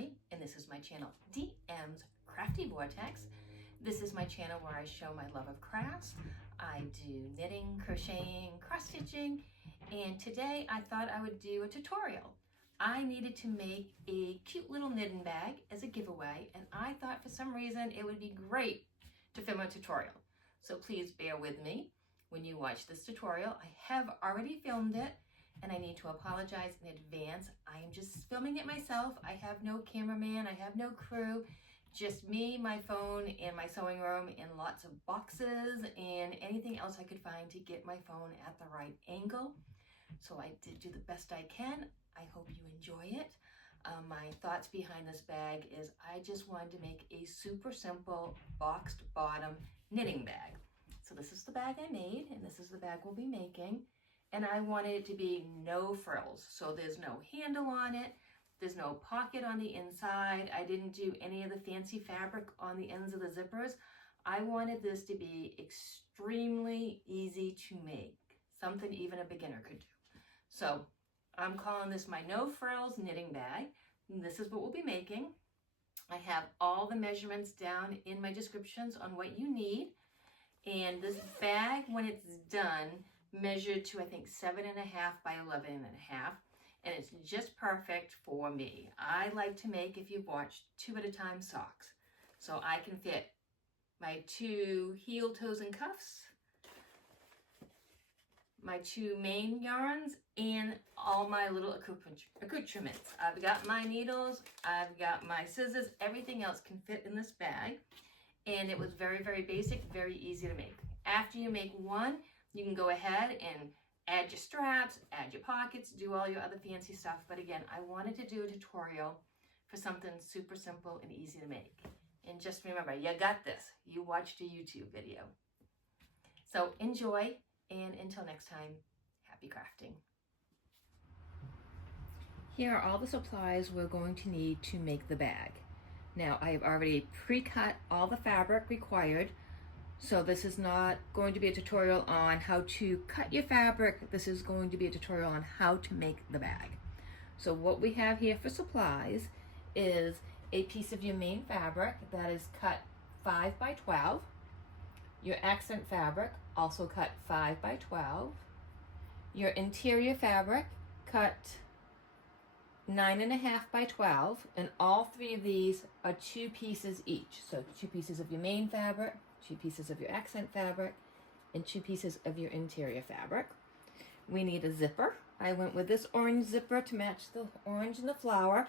Lori, and this is my channel DM's Crafty Vortex. This is my channel where I show my love of crafts. I do knitting, crocheting, cross stitching, and today I thought I would do a tutorial. I needed to make a cute little knitting bag as a giveaway, and I thought for some reason it would be great to film a tutorial. So please bear with me when you watch this tutorial. I have already filmed it, and I need to apologize in advance. I am just filming it myself. I have no cameraman, I have no crew, just me, my phone, and my sewing room, and lots of boxes and anything else I could find to get my phone at the right angle. So I did do the best I can. I hope you enjoy it. My thoughts behind this bag is I just wanted to make a super simple boxed bottom knitting bag. So this is the bag I made, and this is the bag we'll be making. And I wanted it to be no frills. So there's no handle on it. There's no pocket on the inside. I didn't do any of the fancy fabric on the ends of the zippers. I wanted this to be extremely easy to make. Something even a beginner could do. So I'm calling this my no frills knitting bag. And this is what we'll be making. I have all the measurements down in my descriptions on what you need. And this bag, when it's done, measured to I think 7.5 by 11.5, and it's just perfect for me. I like to make, if you've watched, 2 at a time socks. So I can fit my 2 heel, toes, and cuffs, my 2 main yarns, and all my little accoutrements. I've got my needles, I've got my scissors, everything else can fit in this bag. And it was very, very basic, very easy to make. After you make one, you can go ahead and add your straps, add your pockets, do all your other fancy stuff. But again, I wanted to do a tutorial for something super simple and easy to make. And just remember, you got this. You watched a YouTube video. So enjoy, and until next time, happy crafting. Here are all the supplies we're going to need to make the bag. Now, I have already pre-cut all the fabric required. So this is not going to be a tutorial on how to cut your fabric. This is going to be a tutorial on how to make the bag. So what we have here for supplies is a piece of your main fabric that is cut 5 by 12. Your accent fabric, also cut 5 by 12. Your interior fabric, cut 9.5 by 12. And all 3 of these are 2 pieces each. So 2 pieces of your main fabric, 2 pieces of your accent fabric, and 2 pieces of your interior fabric. We need a zipper. I went with this orange zipper to match the orange and the flower.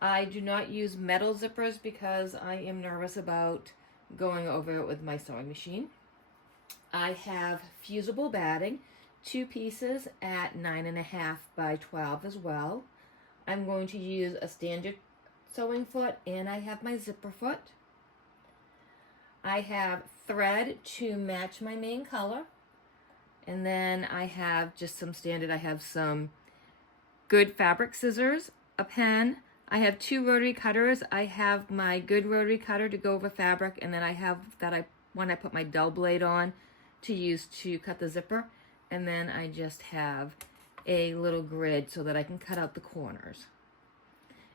I do not use metal zippers because I am nervous about going over it with my sewing machine. I have fusible batting, 2 pieces at 9.5 by 12 as well. I'm going to use a standard sewing foot, and I have my zipper foot. I have thread to match my main color, and then I have just some standard. I have some good fabric scissors, a pen. I have 2 rotary cutters. I have my good rotary cutter to go over fabric, and then I have that when I put my dull blade on to use to cut the zipper, and then I just have a little grid so that I can cut out the corners.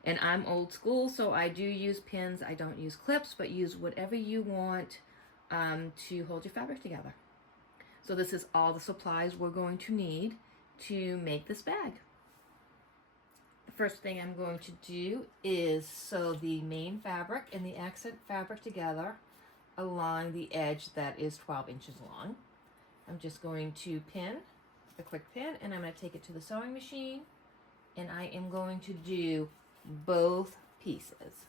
And I'm old school, so I do use pins. I don't use clips, but use whatever you want to hold your fabric together. So this is all the supplies we're going to need to make this bag. The first thing I'm going to do is sew the main fabric and the accent fabric together along the edge that is 12 inches long. I'm just going to pin, a quick pin, and I'm going to take it to the sewing machine, and I am going to do both pieces.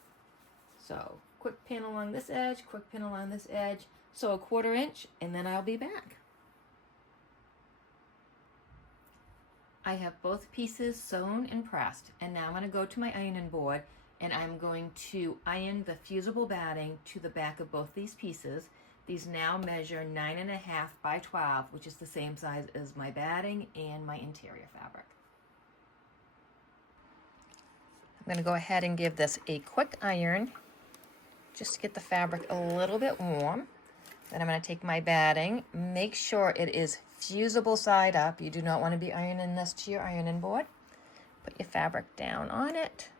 So quick pin along this edge, quick pin along this edge, so a 1/4 inch, and then I'll be back. I have both pieces sewn and pressed, and now I'm going to go to my ironing board, and I'm going to iron the fusible batting to the back of both these pieces. These now measure 9.5 by 12, which is the same size as my batting and my interior fabric. I'm going to go ahead and give this a quick iron just to get the fabric a little bit warm. Then I'm going to take my batting, make sure it is fusible side up. You do not want to be ironing this to your ironing board. Put your fabric down on it.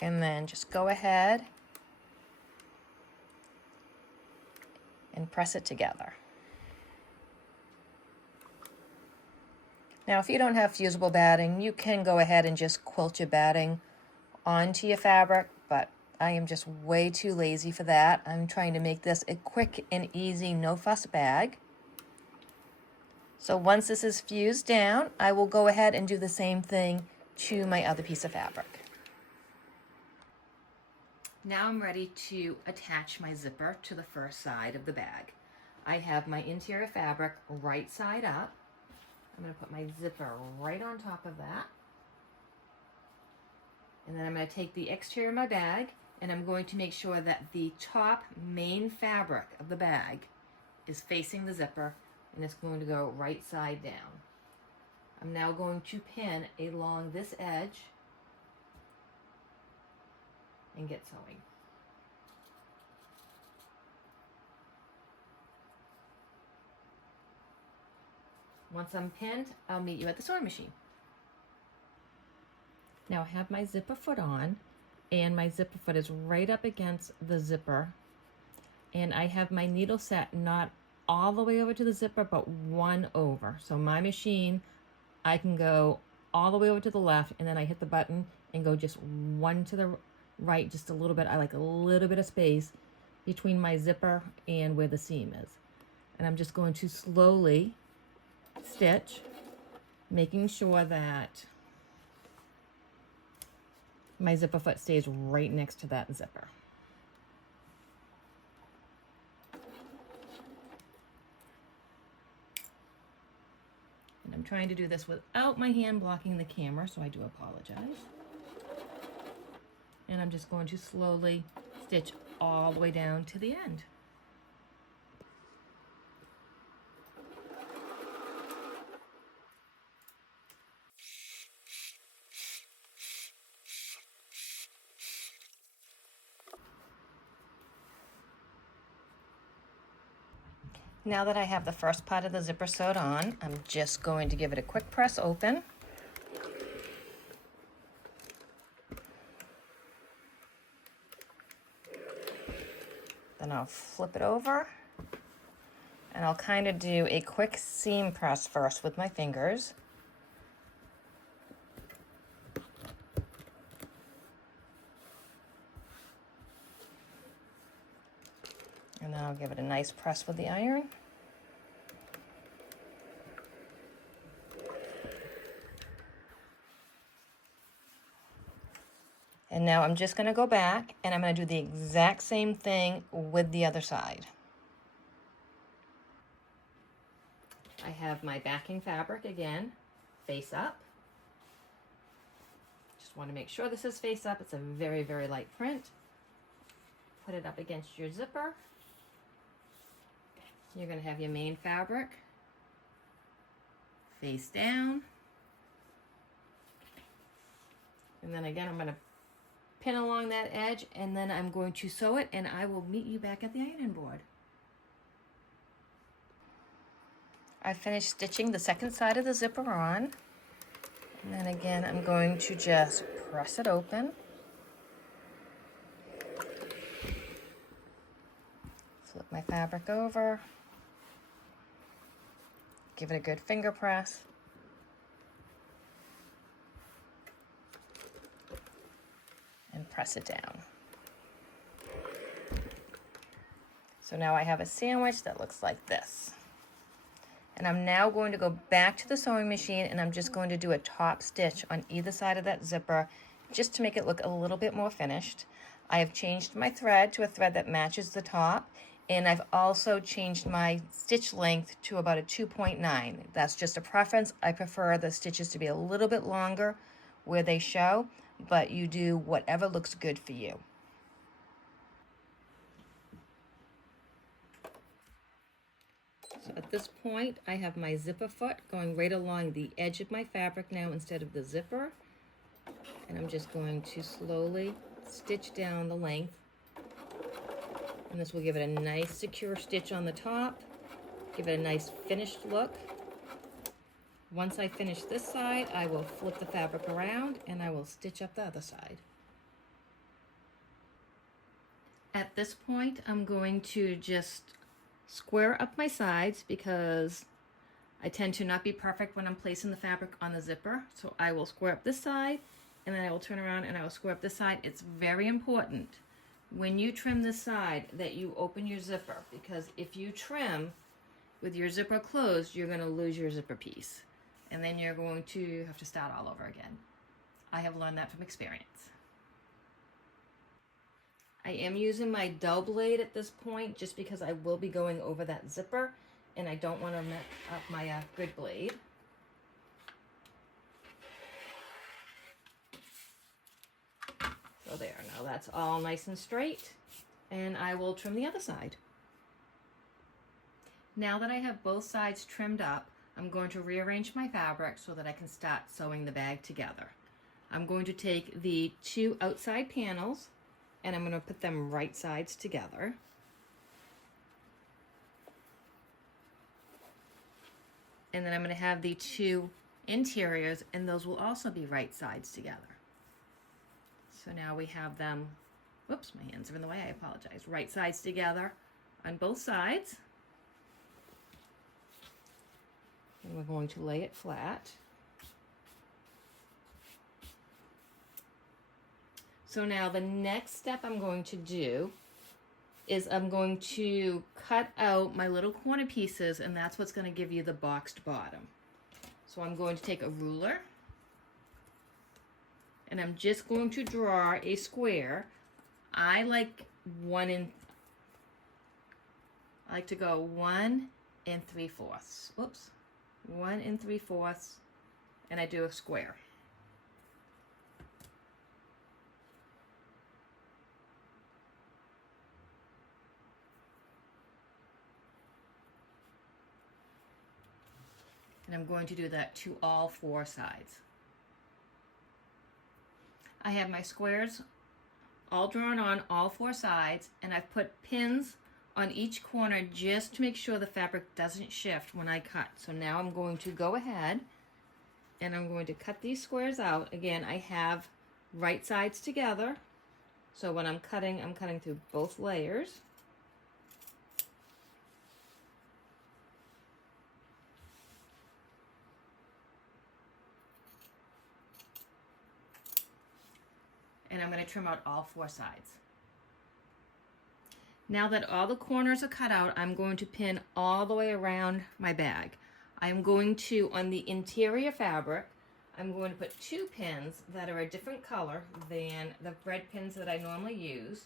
and then just go ahead and press it together. Now, if you don't have fusible batting, you can go ahead and just quilt your batting onto your fabric, but I am just way too lazy for that. I'm trying to make this a quick and easy no-fuss bag. So once this is fused down, I will go ahead and do the same thing to my other piece of fabric. Now I'm ready to attach my zipper to the first side of the bag. I have my interior fabric right side up. I'm going to put my zipper right on top of that. And then I'm going to take the exterior of my bag and I'm going to make sure that the top main fabric of the bag is facing the zipper and it's going to go right side down. I'm now going to pin along this edge and get sewing. Once I'm pinned, I'll meet you at the sewing machine. Now I have my zipper foot on, and my zipper foot is right up against the zipper, and I have my needle set not all the way over to the zipper, but one over. So my machine, I can go all the way over to the left, and then I hit the button and go just one to the right, just a little bit. I like a little bit of space between my zipper and where the seam is. And I'm just going to slowly stitch, making sure that my zipper foot stays right next to that zipper. And I'm trying to do this without my hand blocking the camera, so I do apologize. And I'm just going to slowly stitch all the way down to the end. Now that I have the first part of the zipper sewed on, I'm just going to give it a quick press open. Then I'll flip it over, and I'll kind of do a quick seam press first with my fingers. And then I'll give it a nice press with the iron. And now I'm just going to go back and I'm going to do the exact same thing with the other side. I have my backing fabric again, face up. Just want to make sure this is face up. It's a very, very light print. Put it up against your zipper. You're going to have your main fabric face down. And then again, I'm going to pin along that edge, and then I'm going to sew it, and I will meet you back at the ironing board. I finished stitching the second side of the zipper on, and then again I'm going to just press it open, flip my fabric over, give it a good finger press, and press it down. So now I have a sandwich that looks like this. And I'm now going to go back to the sewing machine and I'm just going to do a top stitch on either side of that zipper just to make it look a little bit more finished. I have changed my thread to a thread that matches the top, and I've also changed my stitch length to about a 2.9. That's just a preference. I prefer the stitches to be a little bit longer where they show, but you do whatever looks good for you. So at this point, I have my zipper foot going right along the edge of my fabric now instead of the zipper. And I'm just going to slowly stitch down the length. And this will give it a nice secure stitch on the top, give it a nice finished look. Once I finish this side, I will flip the fabric around and I will stitch up the other side. At this point, I'm going to just square up my sides because I tend to not be perfect when I'm placing the fabric on the zipper. So I will square up this side, and then I will turn around and I will square up this side. It's very important when you trim this side that you open your zipper, because if you trim with your zipper closed, you're going to lose your zipper piece. And then you're going to have to start all over again. I have learned that from experience. I am using my dull blade at this point just because I will be going over that zipper and I don't want to mess up my grid blade. So there, now that's all nice and straight, and I will trim the other side. Now that I have both sides trimmed up, I'm going to rearrange my fabric so that I can start sewing the bag together. I'm going to take the two outside panels and I'm going to put them right sides together. And then I'm going to have the two interiors, and those will also be right sides together. So now we have them, whoops, my hands are in the way, I apologize, right sides together on both sides. And we're going to lay it flat. So now the next step I'm going to do is I'm going to cut out my little corner pieces, and that's what's going to give you the boxed bottom. So I'm going to take a ruler, and I'm just going to draw a square. I like to go 1 3/4. Whoops. 1 3/4, and I do a square. And I'm going to do that to all 4 sides. I have my squares all drawn on all 4 sides, and I've put pins on each corner just to make sure the fabric doesn't shift when I cut. So now I'm going to go ahead and I'm going to cut these squares out. Again, I have right sides together. So when I'm cutting through both layers. And I'm going to trim out all 4 sides. Now that all the corners are cut out, I'm going to pin all the way around my bag. I'm going to, on the interior fabric, I'm going to put 2 pins that are a different color than the red pins that I normally use.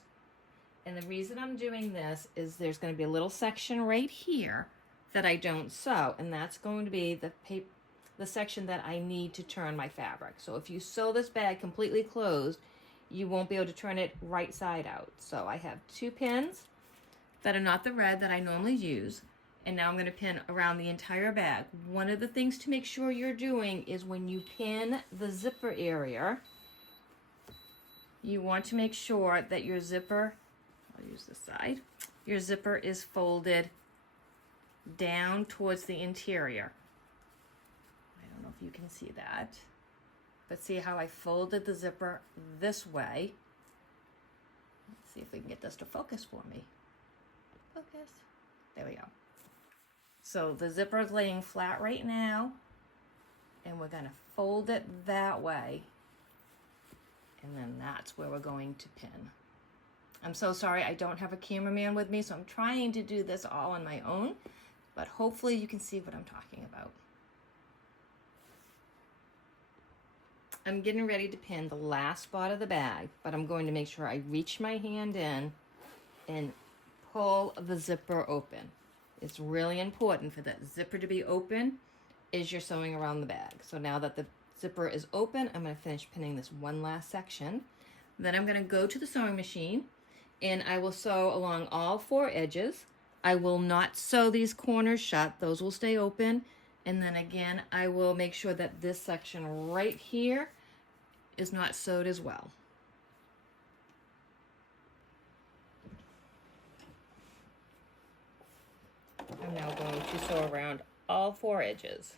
And the reason I'm doing this is there's going to be a little section right here that I don't sew, and that's going to be the section that I need to turn my fabric. So if you sew this bag completely closed, you won't be able to turn it right side out. So I have 2 pins that are not the red that I normally use, and now I'm going to pin around the entire bag. One of the things to make sure you're doing is when you pin the zipper area, you want to make sure that your zipper, I'll use this side, your zipper is folded down towards the interior. I don't know if you can see that. But see how I folded the zipper this way. Let's see if we can get this to focus for me. Focus. There we go. So the zipper is laying flat right now, and we're going to fold it that way. And then that's where we're going to pin. I'm so sorry I don't have a cameraman with me, so I'm trying to do this all on my own, but hopefully you can see what I'm talking about. I'm getting ready to pin the last spot of the bag, but I'm going to make sure I reach my hand in and pull the zipper open. It's really important for that zipper to be open as you're sewing around the bag. So now that the zipper is open, I'm going to finish pinning this one last section. Then I'm going to go to the sewing machine and I will sew along all 4 edges. I will not sew these corners shut. Those will stay open. And then again, I will make sure that this section right here is not sewed as well. I'm now going to sew around all 4 edges.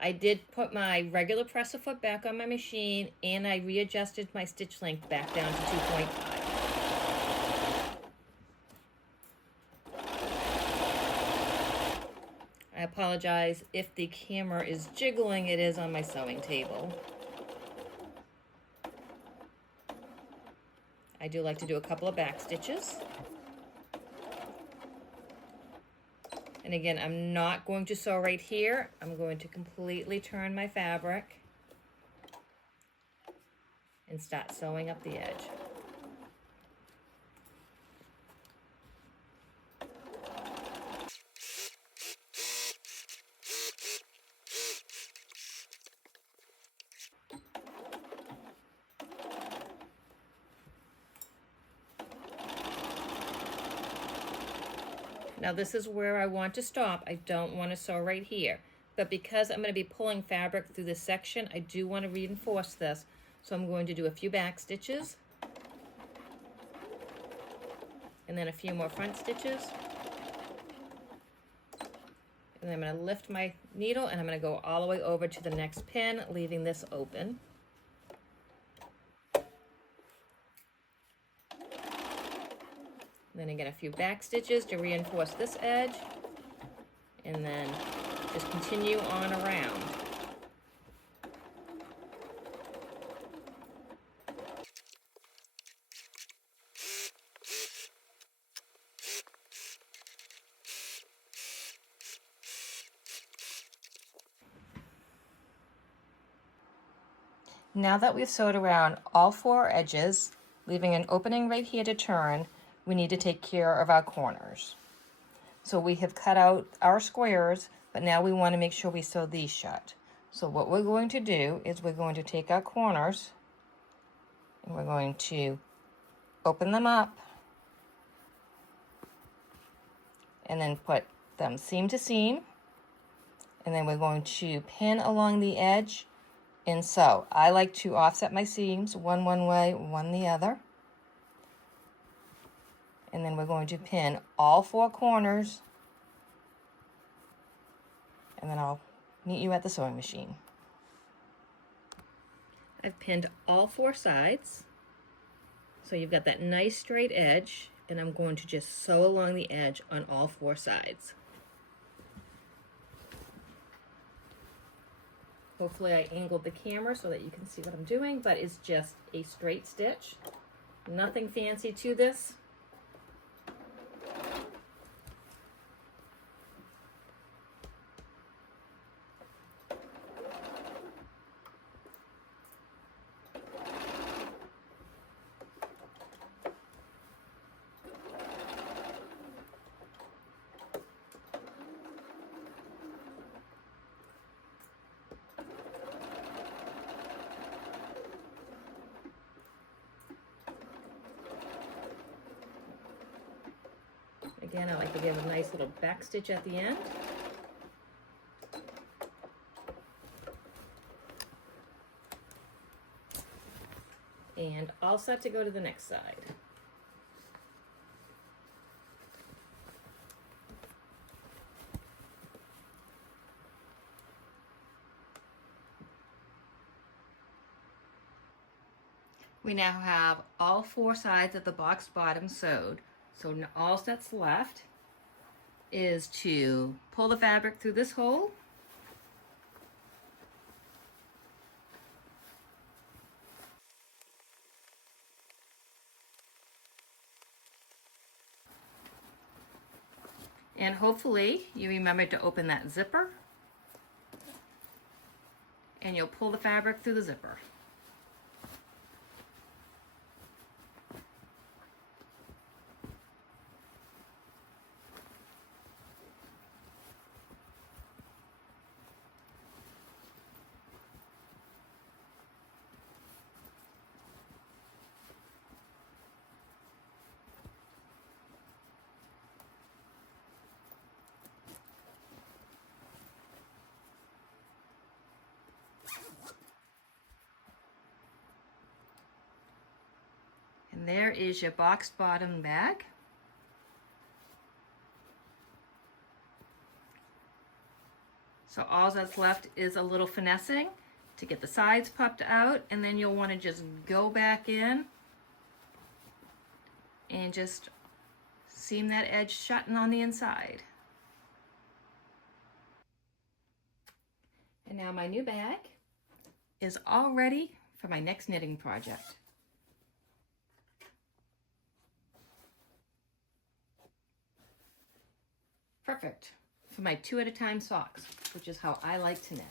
I did put my regular presser foot back on my machine, and I readjusted my stitch length back down to 2.5. I apologize if the camera is jiggling, it is on my sewing table. I do like to do a couple of back stitches. And again, I'm not going to sew right here. I'm going to completely turn my fabric and start sewing up the edge. Now this is where I want to stop. I don't want to sew right here. But because I'm going to be pulling fabric through this section, I do want to reinforce this. So I'm going to do a few back stitches. And then a few more front stitches. And then I'm going to lift my needle and I'm going to go all the way over to the next pin, leaving this open. Then again, a few back stitches to reinforce this edge, and then just continue on around. Now that we've sewed around all 4 edges, leaving an opening right here to turn, we need to take care of our corners. So we have cut out our squares, but now we want to make sure we sew these shut. So what we're going to do is we're going to take our corners and we're going to open them up and then put them seam to seam, and then we're going to pin along the edge and sew. I like to offset my seams, one way, one the other. And then we're going to pin all 4 corners, and then I'll meet you at the sewing machine. I've pinned all 4 sides, so you've got that nice straight edge, and I'm going to just sew along the edge on all 4 sides. Hopefully I angled the camera so that you can see what I'm doing, but it's just a straight stitch. Nothing fancy to this. Again, I like to give a nice little back stitch at the end. And all set to go to the next side. We now have all 4 sides of the box bottom sewed. So all that's left is to pull the fabric through this hole, and hopefully you remember to open that zipper, and you'll pull the fabric through the zipper. And there is your boxed bottom bag. So all that's left is a little finessing to get the sides puffed out, and then you'll want to just go back in and just seam that edge shut and on the inside. And now my new bag is all ready for my next knitting project. Perfect for my 2 at a time socks, which is how I like to knit.